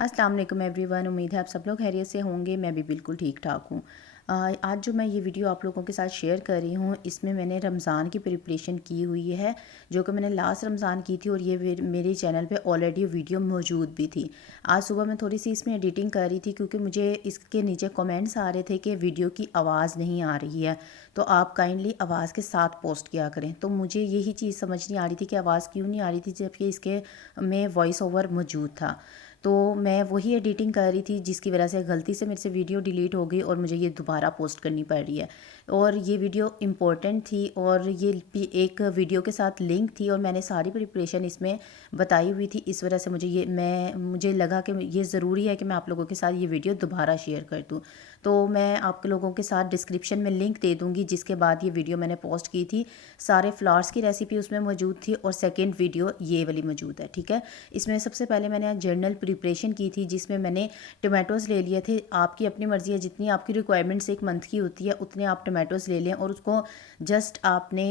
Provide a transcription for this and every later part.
अस्सलाम वालेकुम एवरीवन। उम्मीद है आप सब लोग खैरियत से होंगे। मैं भी बिल्कुल ठीक ठाक हूँ। आज जो मैं ये वीडियो आप लोगों के साथ शेयर कर रही हूँ, इसमें मैंने रमज़ान की प्रिपरेशन की हुई है, जो कि मैंने लास्ट रमज़ान की थी और ये मेरे चैनल पे ऑलरेडी वीडियो मौजूद भी थी। आज सुबह मैं थोड़ी सी इसमें एडिटिंग कर रही थी क्योंकि मुझे इसके नीचे कमेंट्स आ रहे थे कि वीडियो की आवाज़ नहीं आ रही है, तो आप काइंडली आवाज़ के साथ पोस्ट किया करें। तो मुझे यही चीज़ समझ नहीं आ रही थी कि आवाज़ क्यों नहीं आ रही थी, जबकि इसके में वॉइस ओवर मौजूद था। तो मैं वही एडिटिंग कर रही थी, जिसकी वजह से गलती से मेरे से वीडियो डिलीट हो गई और मुझे ये दोबारा पोस्ट करनी पड़ रही है। और ये वीडियो इम्पोर्टेंट थी और ये भी एक वीडियो के साथ लिंक थी और मैंने सारी प्रिपरेशन इसमें बताई हुई थी। इस वजह से मुझे लगा कि ये ज़रूरी है कि मैं आप लोगों के साथ ये वीडियो दोबारा शेयर कर दूँ। तो मैं आप लोगों के साथ डिस्क्रिप्शन में लिंक दे दूँगी, जिसके बाद ये वीडियो मैंने पोस्ट की थी। सारे फ्लावर्स की रेसिपी उसमें मौजूद थी और सेकेंड वीडियो ये वाली मौजूद है, ठीक है। इसमें सबसे पहले मैंने जर्नल प्रिपरेशन की थी, जिसमें मैंने टमाटोज़ ले लिए थे। आपकी अपनी मर्ज़ी है, जितनी आपकी रिक्वायरमेंट्स एक मंथ की होती है उतने आप टमाटोज़ ले लें और उसको जस्ट आपने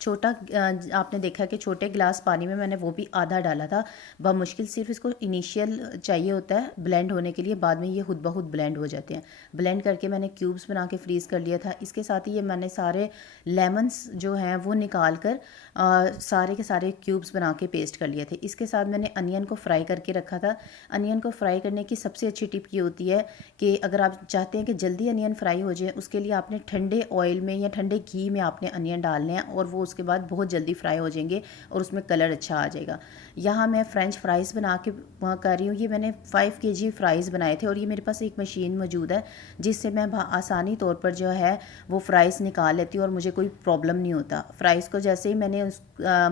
छोटा आपने देखा कि छोटे गिलास पानी में मैंने वो भी आधा डाला था। मुश्किल सिर्फ इसको इनिशियल चाहिए होता है ब्लेंड होने के लिए, बाद में ये खुद ब खुद ब्लेंड हो जाते हैं। ब्लेंड करके मैंने क्यूब्स बना के फ्रीज़ कर लिया था। इसके साथ ही ये मैंने सारे लेमन्स जो हैं वो निकाल कर सारे के सारे क्यूब्स बना के पेस्ट कर लिए थे। इसके साथ मैंने अनियन को फ्राई करके रखा था। अनियन को फ्राई करने की सबसे अच्छी टिप ये होती है कि अगर आप चाहते हैं कि जल्दी अनियन फ्राई हो जाए, उसके लिए आपने ठंडे ऑयल में या ठंडे घी में आपने अनियन डालने हैं और वो उसके बाद बहुत जल्दी फ्राई हो जाएंगे और उसमें कलर अच्छा आ जाएगा। यहाँ मैं फ्रेंच फ्राइज़ बना के कर रही हूँ। ये मैंने 5 केजी फ्राइज़ बनाए थे और ये मेरे पास एक मशीन मौजूद है, जिससे मैं आसानी तौर पर जो है वो फ़्राइज़ निकाल लेती हूँ और मुझे कोई प्रॉब्लम नहीं होता। फ़्राइज़ को जैसे ही मैंने उस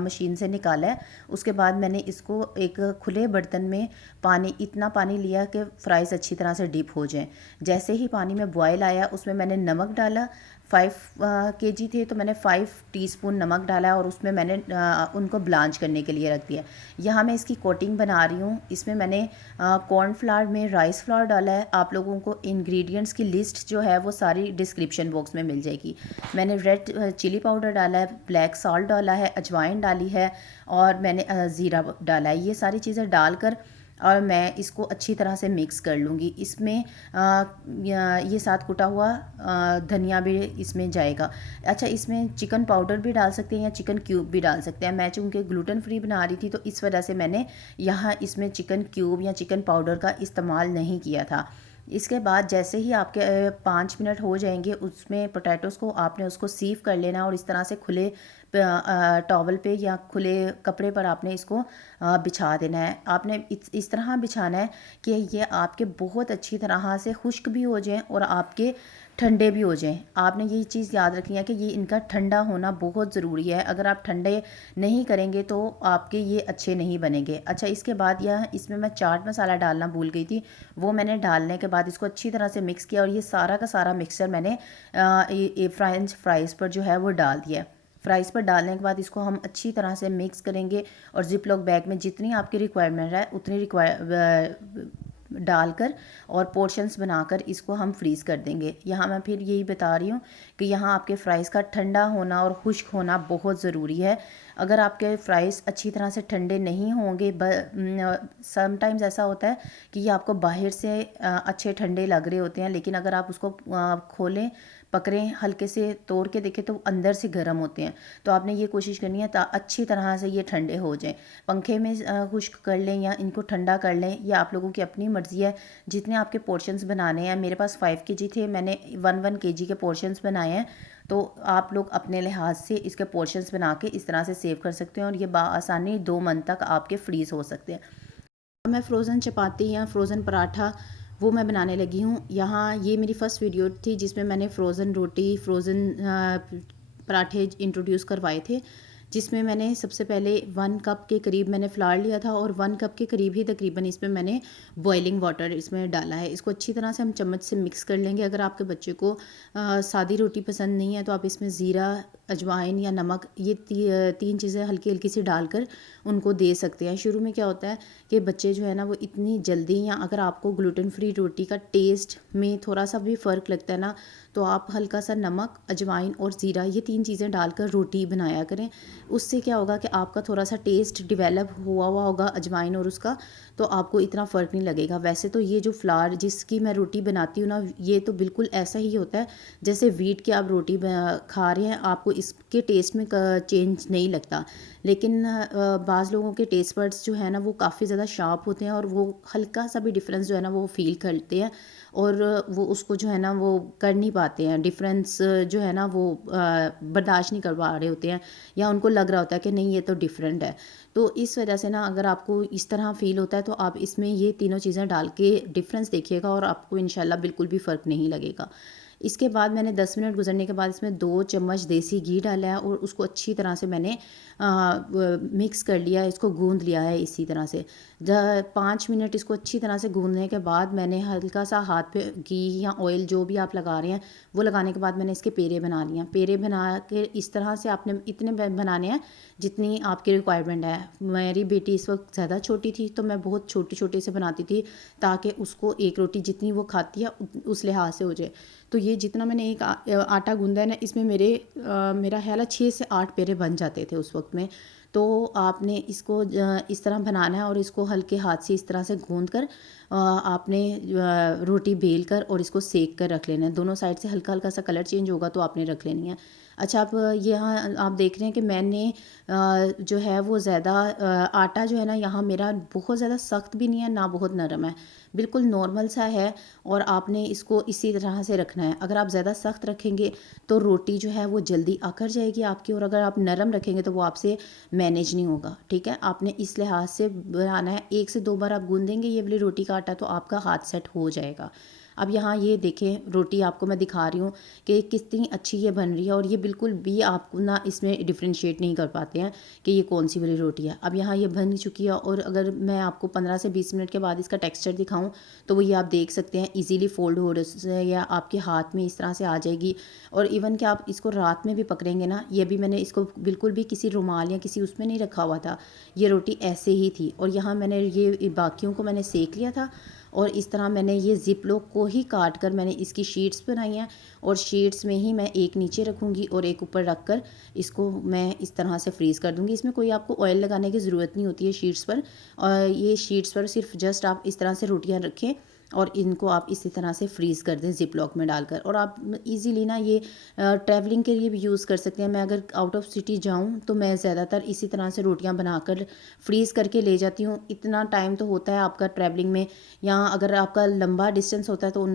मशीन से निकाला है, उसके बाद मैंने इसको एक खुले बर्तन में इतना पानी लिया कि फ़्राइज़ अच्छी तरह से डिप हो जाएँ। जैसे ही पानी में बॉयल आया, उसमें मैंने नमक डाला। 5 केजी थे तो मैंने 5 टीस्पून नमक डाला और उसमें मैंने उनको ब्लांच करने के लिए रख दिया। यहाँ मैं इसकी कोटिंग बना रही हूँ। इसमें मैंने कॉर्नफ्लावर में राइस फ्लावर डाला है। आप लोगों को इंग्रेडिएंट्स की लिस्ट जो है वो सारी डिस्क्रिप्शन बॉक्स में मिल जाएगी। मैंने रेड चिली पाउडर डाला है, ब्लैक सॉल्ट डाला है, अजवाइन डाली है और मैंने ज़ीरा डाला है। ये सारी चीज़ें डालकर और मैं इसको अच्छी तरह से मिक्स कर लूँगी। इसमें ये साथ कुटा हुआ धनिया भी इसमें जाएगा। अच्छा, इसमें चिकन पाउडर भी डाल सकते हैं या चिकन क्यूब भी डाल सकते हैं। मैं चूँकि ग्लूटेन फ्री बना रही थी तो इस वजह से मैंने यहाँ इसमें चिकन क्यूब या चिकन पाउडर का इस्तेमाल नहीं किया था। इसके बाद जैसे ही आपके 5 मिनट हो जाएंगे, उसमें पोटैटोज़ को आपने उसको सीव कर लेना और इस तरह से खुले टॉवल पे या खुले कपड़े पर आपने इसको बिछा देना है। आपने इस तरह बिछाना है कि ये आपके बहुत अच्छी तरह से खुश्क भी हो जाएं और आपके ठंडे भी हो जाएं। आपने ये चीज़ याद रखनी है कि ये इनका ठंडा होना बहुत ज़रूरी है। अगर आप ठंडे नहीं करेंगे तो आपके ये अच्छे नहीं बनेंगे। अच्छा, इसके बाद यह इसमें मैं चाट मसाला डालना भूल गई थी, वो मैंने डालने के बाद इसको अच्छी तरह से मिक्स किया और ये सारा का सारा मिक्सचर मैंने फ्रेंच फ्राइज़ पर जो है वो डाल दिया। फ्राइज़ पर डालने के बाद इसको हम अच्छी तरह से मिक्स करेंगे और ज़िप लॉक बैग में जितनी आपकी रिक्वायरमेंट है उतनी डालकर और पोर्शंस बनाकर इसको हम फ्रीज़ कर देंगे। यहाँ मैं फिर यही बता रही हूँ कि यहाँ आपके फ़्राइज़ का ठंडा होना और खुश्क होना बहुत ज़रूरी है। अगर आपके फ़्राइज़ अच्छी तरह से ठंडे नहीं होंगे, समटाइम्स ऐसा होता है कि ये आपको बाहर से अच्छे ठंडे लग रहे होते हैं, लेकिन अगर आप उसको खोलें, पकड़ें, हल्के से तोड़ के देखें तो अंदर से गर्म होते हैं। तो आपने ये कोशिश करनी है अच्छी तरह से ये ठंडे हो जाएं। पंखे में खुश्क कर लें या इनको ठंडा कर लें, या आप लोगों की अपनी मर्ज़ी है जितने आपके पोर्शंस बनाने हैं। मेरे पास 5 केजी थे, मैंने 1 केजी के पोर्शंस बनाए हैं। तो आप लोग अपने लिहाज से इसके पोर्शंस बना के इस तरह से सेव कर सकते हैं और ये आसानी 2 मंथ तक आपके फ्रीज़ हो सकते हैं। मैं फ़्रोज़न चपाती या फ़्रोज़न पराठा वो मैं बनाने लगी हूँ। यहाँ ये मेरी फ़र्स्ट वीडियो थी जिसमें मैंने फ़्रोज़न रोटी, फ़्रोज़न पराठे इंट्रोड्यूस करवाए थे, जिसमें मैंने सबसे पहले 1 कप के करीब मैंने फ़्लावर लिया था और 1 कप के करीब ही तकरीबन इसमें मैंने बॉइलिंग वाटर इसमें डाला है। इसको अच्छी तरह से हम चम्मच से मिक्स कर लेंगे। अगर आपके बच्चे को सादी रोटी पसंद नहीं है तो आप इसमें ज़ीरा, अजवाइन या नमक, ये तीन चीज़ें हल्की हल्की सी डालकर उनको दे सकते हैं। शुरू में क्या होता है कि बच्चे जो है ना वो इतनी जल्दी, या अगर आपको ग्लूटेन फ्री रोटी का टेस्ट में थोड़ा सा भी फ़र्क लगता है ना, तो आप हल्का सा नमक, अजवाइन और ज़ीरा, ये तीन चीज़ें डालकर रोटी बनाया करें। उससे क्या होगा कि आपका थोड़ा सा टेस्ट डिवेलप हुआ होगा अजवाइन और उसका, तो आपको इतना फ़र्क नहीं लगेगा। वैसे तो ये जो फ्लावर जिसकी मैं रोटी बनाती हूँ ना, ये तो बिल्कुल ऐसा ही होता है जैसे व्हीट की आप रोटी खा रहे हैं, आपको इसके टेस्ट में चेंज नहीं लगता। लेकिन बाज़ लोगों के टेस्ट बड्स जो है ना वो काफ़ी ज़्यादा शार्प होते हैं, और वो हल्का सा भी डिफरेंस जो है ना वो फ़ील करते हैं, और वो उसको जो है ना वो कर नहीं पाते हैं, डिफरेंस जो है ना वो बर्दाश्त नहीं कर पा रहे होते हैं, या उनको लग रहा होता है कि नहीं ये तो डिफरेंट है। तो इस वजह से ना अगर आपको इस तरह फ़ील होता है तो आप इसमें ये तीनों चीज़ें डाल के डिफरेंस देखिएगा, और आपको इंशाल्लाह बिल्कुल भी फ़र्क नहीं लगेगा। इसके बाद मैंने 10 मिनट गुजरने के बाद इसमें 2 चम्मच देसी घी डाला है, और उसको अच्छी तरह से मैंने मिक्स कर लिया है, इसको गूंद लिया है इसी तरह से। 5 मिनट इसको अच्छी तरह से गूंदने के बाद मैंने हल्का सा हाथ पे घी या ऑयल जो भी आप लगा रहे हैं वो लगाने के बाद मैंने इसके पेड़े बना लिए हैं। पेड़े बना के इस तरह से आपने इतने बनाने हैं जितनी आपकी रिक्वायरमेंट है। मेरी बेटी इस वक्त ज़्यादा छोटी थी तो मैं बहुत छोटे छोटे से बनाती थी, ताकि उसको एक रोटी जितनी वो खाती है उस लिहाज से हो जाए। तो ये जितना मैंने एक आटा गूंदा है ना, इसमें मेरा ख्याल है 6 से 8 पेड़े बन जाते थे उस वक्त में। तो आपने इसको इस तरह बनाना है, और इसको हल्के हाथ से इस तरह से गूंद कर आपने रोटी बेल कर और इसको सेक कर रख लेना है। दोनों साइड से हल्का हल्का सा कलर चेंज होगा तो आपने रख लेनी है। अच्छा, आप यहाँ आप देख रहे हैं कि मैंने जो है वो ज़्यादा आटा जो है ना यहाँ मेरा बहुत ज़्यादा सख्त भी नहीं है ना बहुत नरम है, बिल्कुल नॉर्मल सा है। और आपने इसको इसी तरह से रखना है। अगर आप ज़्यादा सख्त रखेंगे तो रोटी जो है वो जल्दी आकर जाएगी आपकी, और अगर आप नरम रखेंगे तो वो आपसे मैनेज नहीं होगा। ठीक है, आपने इस लिहाज से बनाना है। 1 से 2 बार आप गूंदेंगे ये वाली रोटी का आटा तो आपका हाथ सेट हो जाएगा। अब यहाँ ये देखें, रोटी आपको मैं दिखा रही हूँ कि कितनी अच्छी ये बन रही है, और ये बिल्कुल भी आप ना इसमें डिफ्रेंशिएट नहीं कर पाते हैं कि ये कौन सी वाली रोटी है। अब यहाँ ये बन चुकी है, और अगर मैं आपको 15 से 20 मिनट के बाद इसका टेक्सचर दिखाऊं तो वो ये आप देख सकते हैं इजीली फोल्ड हो रहा है, या आपके हाथ में इस तरह से आ जाएगी। और इवन कि आप इसको रात में भी पकड़ेंगे ना, ये भी मैंने इसको बिल्कुल भी किसी रुमाल या किसी उसमें नहीं रखा हुआ था, ये रोटी ऐसे ही थी। और यहाँ मैंने ये बाकियों को मैंने सेक लिया था, और इस तरह मैंने ये ज़िप लॉक को ही काट कर मैंने इसकी शीट्स बनाई हैं, और शीट्स में ही मैं एक नीचे रखूँगी और एक ऊपर रख कर इसको मैं इस तरह से फ्रीज़ कर दूँगी। इसमें कोई आपको ऑयल लगाने की ज़रूरत नहीं होती है शीट्स पर, और ये शीट्स पर सिर्फ जस्ट आप इस तरह से रोटियाँ रखें और इनको आप इसी तरह से फ्रीज़ कर दें ज़िप लॉक में डालकर। और आप इजीली ना ये ट्रैवलिंग के लिए भी यूज़ कर सकते हैं। मैं अगर आउट ऑफ सिटी जाऊँ तो मैं ज़्यादातर इसी तरह से रोटियां बनाकर फ्रीज़ करके ले जाती हूँ। इतना टाइम तो होता है आपका ट्रैवलिंग में, या अगर आपका लंबा डिस्टेंस होता है तो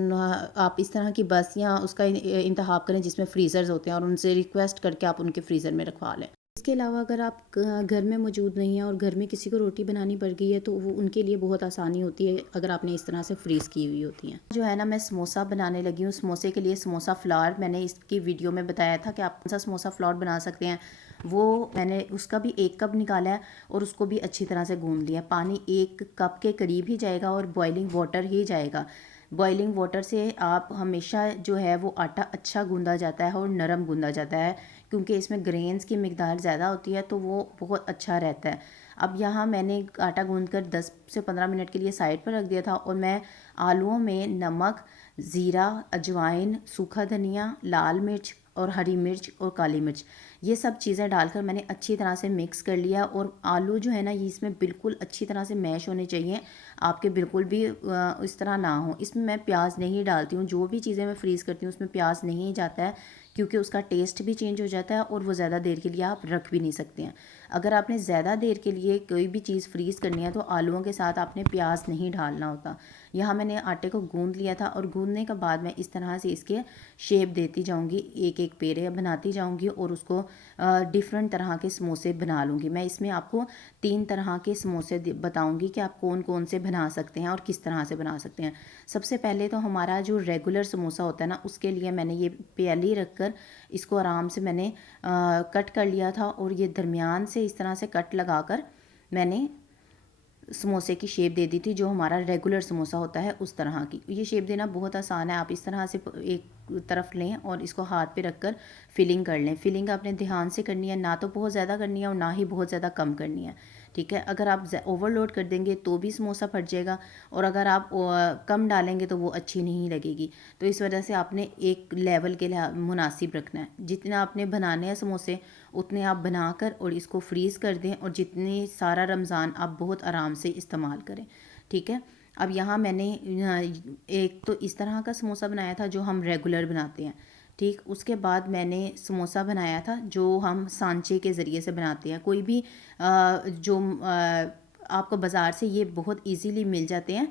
आप इस तरह की बस या उसका इंतखाब करें जिसमें फ्रीज़र्स होते हैं, और उनसे रिक्वेस्ट करके आप उनके फ्रीज़र में रखवा लें। इसके अलावा अगर आप घर में मौजूद नहीं हैं और घर में किसी को रोटी बनानी पड़ गई है तो वो उनके लिए बहुत आसानी होती है अगर आपने इस तरह से फ्रीज़ की हुई होती हैं। जो है ना, मैं समोसा बनाने लगी हूँ। समोसे के लिए समोसा फ्लावर मैंने इसकी वीडियो में बताया था कि आप कौन सा समोसा फ्लावर बना सकते हैं। वो मैंने उसका भी 1 कप निकाला है, और उसको भी अच्छी तरह से गूंद लिया। पानी 1 कप के करीब ही जाएगा, और बॉइलिंग वाटर ही जाएगा। बॉइलिंग वाटर से आप हमेशा जो है वो आटा अच्छा गूंदा जाता है और नरम गूंदा जाता है, क्योंकि इसमें ग्रेन्स की मिकदार ज़्यादा होती है तो वो बहुत अच्छा रहता है। अब यहाँ मैंने आटा गूंद कर 10 से 15 मिनट के लिए साइड पर रख दिया था, और मैं आलूओं में नमक, ज़ीरा, अजवाइन, सूखा धनिया, लाल मिर्च और हरी मिर्च और काली मिर्च, ये सब चीज़ें डालकर मैंने अच्छी तरह से मिक्स कर लिया। और आलू जो है ना, ये इसमें बिल्कुल अच्छी तरह से मैश होने चाहिए, आपके बिल्कुल भी इस तरह ना हो। इसमें मैं प्याज नहीं डालती हूँ, जो भी चीज़ें मैं फ्रीज़ करती हूँ उसमें प्याज नहीं जाता है, क्योंकि उसका टेस्ट भी चेंज हो जाता है, और वो ज़्यादा देर के लिए आप रख भी नहीं सकते हैं। अगर आपने ज़्यादा देर के लिए कोई भी चीज़ फ्रीज़ करनी है तो आलूओं के साथ आपने प्याज नहीं डालना होता। यहाँ मैंने आटे को गूंद लिया था, और गूंदने के बाद मैं इस तरह से इसके शेप देती जाऊँगी, एक एक पेड़े बनाती जाऊँगी, और उसको डिफरेंट तरह के समोसे बना लूँगी। मैं इसमें आपको 3 तरह के समोसे बताऊँगी कि आप कौन कौन से बना सकते हैं और किस तरह से बना सकते हैं। सबसे पहले तो हमारा जो रेगुलर समोसा होता है ना, उसके लिए मैंने ये प्याली रख कर इसको आराम से मैंने कट कर लिया था, और ये दरमियान से इस तरह से कट लगाकर मैंने समोसे की शेप दे दी थी, जो हमारा रेगुलर समोसा होता है उस तरह की। ये शेप देना बहुत आसान है। आप इस तरह से एक तरफ लें और इसको हाथ पे रखकर फिलिंग कर लें। फिलिंग आपने ध्यान से करनी है, ना तो बहुत ज़्यादा करनी है और ना ही बहुत ज़्यादा कम करनी है, ठीक है। अगर आप ओवरलोड कर देंगे तो भी समोसा फट जाएगा, और अगर आप कम डालेंगे तो वो अच्छी नहीं लगेगी। तो इस वजह से आपने एक लेवल के मुनासिब रखना है। जितना आपने बनाने हैं समोसे उतने आप बनाकर और इसको फ्रीज़ कर दें, और जितनी सारा रमज़ान आप बहुत आराम से इस्तेमाल करें, ठीक है। अब यहाँ मैंने एक तो इस तरह का समोसा बनाया था जो हम रेगुलर बनाते हैं, ठीक। उसके बाद मैंने समोसा बनाया था जो हम सांचे के ज़रिए से बनाते हैं। कोई भी जो आपको बाज़ार से ये बहुत इजीली मिल जाते हैं।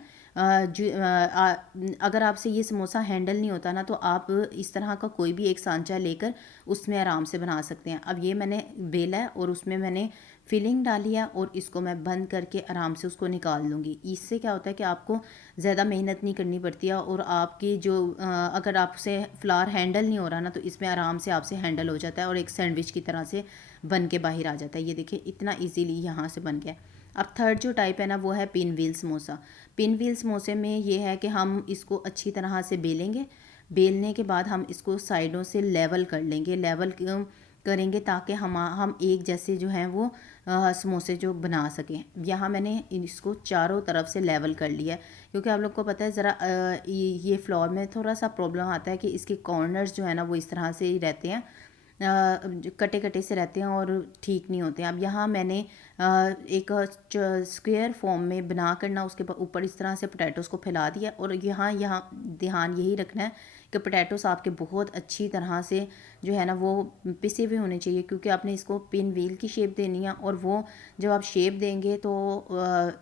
अगर आपसे ये समोसा हैंडल नहीं होता ना, तो आप इस तरह का कोई भी एक सांचा लेकर उसमें आराम से बना सकते हैं। अब ये मैंने बेला है और उसमें मैंने फिलिंग डाली है, और इसको मैं बंद करके आराम से उसको निकाल लूँगी। इससे क्या होता है कि आपको ज़्यादा मेहनत नहीं करनी पड़ती है, और आपकी जो अगर आपसे फ्लावर हैंडल नहीं हो रहा ना, तो इसमें आराम से आपसे हैंडल हो जाता है और एक सैंडविच की तरह से बन के बाहर आ जाता है। ये देखिए इतना ईजीली यहाँ से बन गया। अब थर्ड जो टाइप है ना, वो है pin wheel samosa. Pin wheel समोसे में ये है कि हम इसको अच्छी तरह से बेलेंगे। बेलने के बाद हम इसको साइडों से लेवल कर लेंगे। लेवल करेंगे ताकि हम एक जैसे जो हैं वो समोसे जो बना सकें। यहाँ मैंने इसको चारों तरफ से लेवल कर लिया है, क्योंकि आप लोग को पता है ज़रा ये फ्लोर में थोड़ा सा प्रॉब्लम आता है कि इसके कॉर्नर्स जो है ना वो इस तरह से ही रहते हैं, कटे कटे से रहते हैं और ठीक नहीं होते हैं। अब यहाँ मैंने एक स्क्वायर फॉर्म में बना कर ना उसके ऊपर इस तरह से पोटैटोज़ को फैला दिया, और यहाँ यहाँ ध्यान यही रखना है कि पोटैटोज़ आपके बहुत अच्छी तरह से जो है ना वो पिसे हुए होने चाहिए, क्योंकि आपने इसको पिन व्हील की शेप देनी है। और वो जब आप शेप देंगे तो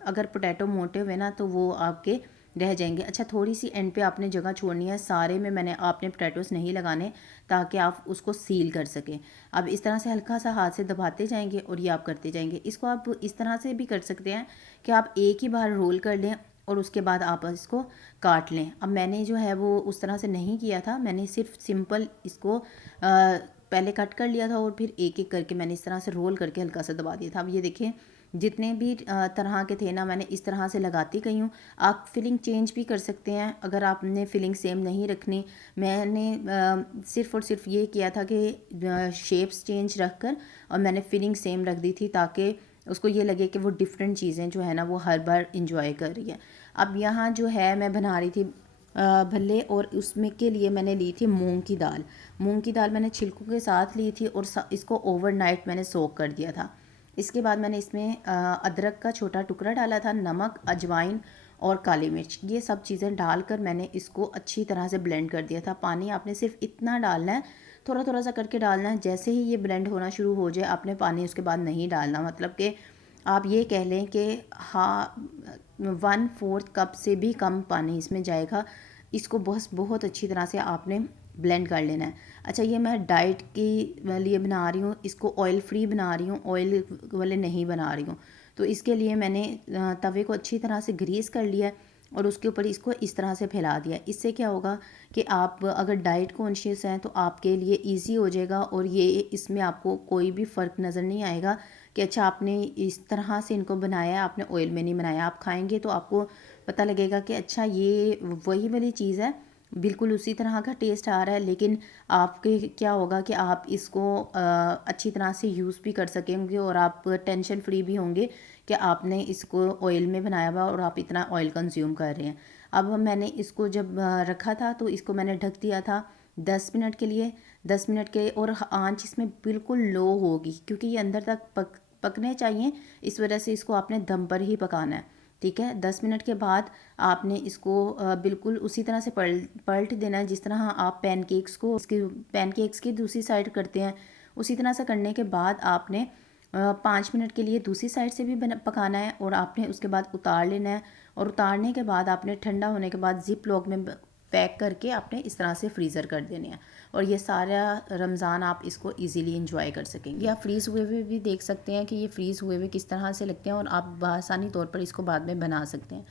अगर पोटैटो मोटे हुए ना तो वो आपके रह जाएंगे। अच्छा, थोड़ी सी एंड पे आपने जगह छोड़नी है, सारे में आपने पोटैटोज़ नहीं लगाने, ताकि आप उसको सील कर सकें। अब इस तरह से हल्का सा हाथ से दबाते जाएंगे और ये आप करते जाएंगे। इसको आप इस तरह से भी कर सकते हैं कि आप एक ही बार रोल कर लें और उसके बाद आप इसको काट लें। अब मैंने जो है वो उस तरह से नहीं किया था, मैंने सिर्फ सिंपल इसको पहले कट कर लिया था और फिर एक एक करके मैंने इस तरह से रोल करके हल्का सा दबा दिया था। अब ये देखें जितने भी तरह के थे ना, मैंने इस तरह से लगाती गई हूँ। आप फिलिंग चेंज भी कर सकते हैं अगर आपने फिलिंग सेम नहीं रखनी। मैंने सिर्फ़ और सिर्फ ये किया था कि शेप्स चेंज रख कर और मैंने फिलिंग सेम रख दी थी, ताकि उसको ये लगे कि वो डिफरेंट चीज़ें जो है ना वो हर बार इंजॉय कर रही है। अब यहाँ जो है मैं बना रही थी भल्ले, और उसमें के लिए मैंने ली थी मूंग की दाल। मूंग की दाल मैंने छिलकों के साथ ली थी और इसको ओवरनाइट मैंने सोक कर दिया था। इसके बाद मैंने इसमें अदरक का छोटा टुकड़ा डाला था, नमक, अजवाइन और काली मिर्च, ये सब चीज़ें डालकर मैंने इसको अच्छी तरह से ब्लेंड कर दिया था। पानी आपने सिर्फ इतना डालना है, थोड़ा थोड़ा सा करके डालना है। जैसे ही ये ब्लेंड होना शुरू हो जाए आपने पानी उसके बाद नहीं डालना, मतलब कि आप ये कह लें कि हाँ 1/4 कप से भी कम पानी इसमें जाएगा। इसको बहुत अच्छी तरह से आपने ब्लेंड कर लेना है। अच्छा, ये मैं डाइट के लिए बना रही हूँ, इसको ऑयल फ्री बना रही हूँ, ऑयल वाले नहीं बना रही हूँ। तो इसके लिए मैंने तवे को अच्छी तरह से ग्रीस कर लिया है और उसके ऊपर इसको इस तरह से फैला दिया। इससे क्या होगा कि आप अगर डाइट कॉन्शियस हैं तो आपके लिए इजी हो जाएगा, और ये इसमें आपको कोई भी फ़र्क नज़र नहीं आएगा कि अच्छा आपने इस तरह से इनको बनाया है, आपने ऑयल में नहीं बनाया। आप खाएंगे तो आपको पता लगेगा कि अच्छा ये वही वाली चीज़ है, बिल्कुल उसी तरह का टेस्ट आ रहा है। लेकिन आपके क्या होगा कि आप इसको अच्छी तरह से यूज़ भी कर सकेंगे और आप टेंशन फ्री भी होंगे कि आपने इसको ऑयल में बनाया हुआ और आप इतना ऑयल कंज्यूम कर रहे हैं। अब मैंने इसको जब रखा था तो इसको मैंने ढक दिया था 10 मिनट के लिए। 10 मिनट के, और आंच इसमें बिल्कुल लो होगी क्योंकि ये अंदर तक पकने चाहिए, इस वजह से इसको आपने दम पर ही पकाना है, ठीक है। 10 मिनट के बाद आपने इसको बिल्कुल उसी तरह से पलट देना है जिस तरह आप पैनकेक्स की दूसरी साइड करते हैं। उसी तरह से करने के बाद आपने 5 मिनट के लिए दूसरी साइड से भी पकाना है, और आपने उसके बाद उतार लेना है। और उतारने के बाद आपने ठंडा होने के बाद जिप लॉक में पैक करके आपने इस तरह से फ्रीज़र कर देने हैं, और ये सारा रमज़ान आप इसको इजीली इंजॉय कर सकेंगे। आप फ्रीज़ हुए हुए भी देख सकते हैं कि ये फ्रीज़ हुए हुए किस तरह से लगते हैं, और आप आसानी तौर पर इसको बाद में बना सकते हैं।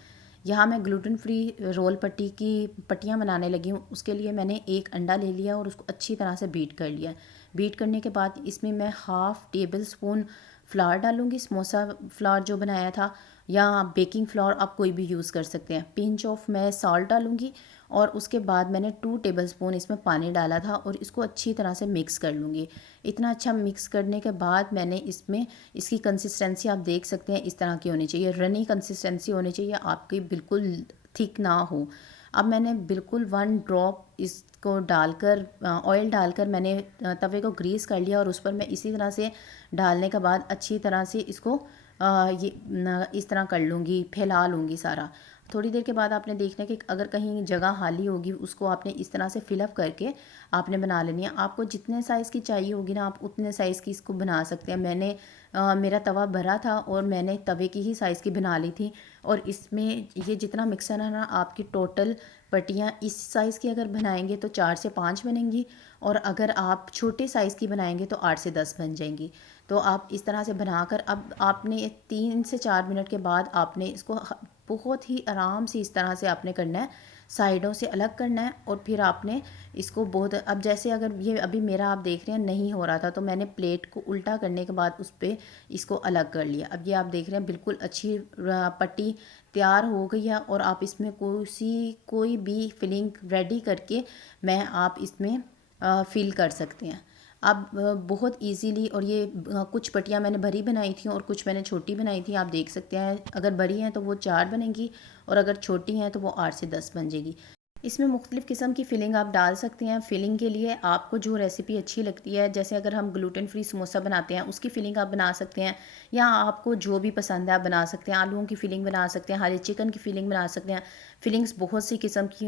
यहाँ मैं ग्लूटेन फ्री रोल पट्टी की पट्टियाँ बनाने लगी हूँ। उसके लिए मैंने एक अंडा ले लिया और उसको अच्छी तरह से बीट कर लिया। बीट करने के बाद इसमें मैं 1/2 टेबल स्पून फ्लावर डालूँगी, समोसा फ्लावर जो बनाया था। या बेकिंग फ्लोर आप कोई भी यूज़ कर सकते हैं। पिंच ऑफ मैं सॉल्ट डालूँगी और उसके बाद मैंने 2 टेबलस्पून इसमें पानी डाला था और इसको अच्छी तरह से मिक्स कर लूँगी। इतना अच्छा मिक्स करने के बाद मैंने इसमें इसकी कंसिस्टेंसी आप देख सकते हैं इस तरह की होनी चाहिए, रनी कंसिस्टेंसी होनी चाहिए आपकी, बिल्कुल थिक ना हो। अब मैंने बिल्कुल 1 ड्रॉप इसको डालकर ऑयल डालकर मैंने तवे को ग्रीस कर लिया और उस पर मैं इसी तरह से डालने के बाद अच्छी तरह से इसको इस तरह कर लूँगी, फैला लूँगी सारा। थोड़ी देर के बाद आपने देखना है कि अगर कहीं जगह खाली होगी उसको आपने इस तरह से फिलअप करके आपने बना लेनी है। आपको जितने साइज़ की चाहिए होगी ना आप उतने साइज़ की इसको बना सकते हैं। मैंने मेरा तवा भरा था और मैंने तवे की ही साइज़ की बना ली थी और इसमें ये जितना मिक्सर है ना आपकी टोटल पट्टियाँ इस साइज़ की अगर बनाएंगे तो 4 से 5 बनेंगी और अगर आप छोटे साइज़ की बनाएंगे तो 8 से 10 बन जाएंगी। तो आप इस तरह से बनाकर अब आपने 3 से 4 मिनट के बाद आपने इसको बहुत ही आराम से इस तरह से आपने करना है, साइडों से अलग करना है और फिर आपने इसको बहुत, अब जैसे अगर ये अभी मेरा आप देख रहे हैं नहीं हो रहा था तो मैंने प्लेट को उल्टा करने के बाद उस पर इसको अलग कर लिया। अब ये आप देख रहे हैं बिल्कुल अच्छी पट्टी तैयार हो गई है और आप इसमें कोई भी फिलिंग रेडी करके मैं आप इसमें फिल कर सकते हैं। अब बहुत इजीली, और ये कुछ पट्टियाँ मैंने भरी बनाई थी और कुछ मैंने छोटी बनाई थी, आप देख सकते हैं अगर भरी हैं तो वो 4 बनेंगी और अगर छोटी हैं तो वो 8 से 10 बन जाएगी। इसमें मुख्तलिफ़ किस्म की फ़िलिंग आप डाल सकते हैं। फ़िलिंग के लिए आपको जो रेसिपी अच्छी लगती है, जैसे अगर हम ग्लूटेन फ्री समोसा बनाते हैं उसकी फ़िलिंग आप बना सकते हैं, या आपको जो भी पसंद है आप बना सकते हैं। आलूओं की फ़िलिंग बना सकते हैं, हरे चिकन की फ़िलिंग बना सकते हैं। फ़िलिंग्स बहुत सी किस्म की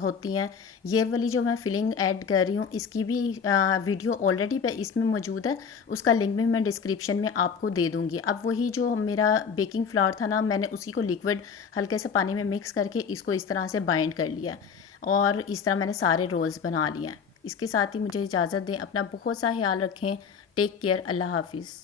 होती हैं। ये वाली जो मैं फ़िलिंग ऐड कर रही हूँ इसकी भी वीडियो ऑलरेडी पे इसमें मौजूद है, उसका लिंक भी मैं डिस्क्रिप्शन में आपको दे दूँगी। अब वही जो मेरा बेकिंग फ्लोर था ना, मैंने उसी को लिक्विड हल्के से पानी में मिक्स करके इसको इस तरह से बाइंड कर लिया और इस तरह मैंने सारे रोल्स बना लिए हैं। इसके साथ ही मुझे इजाज़त दें, अपना बहुत सा ख्याल रखें। टेक केयर, अल्लाह हाफ़िज़।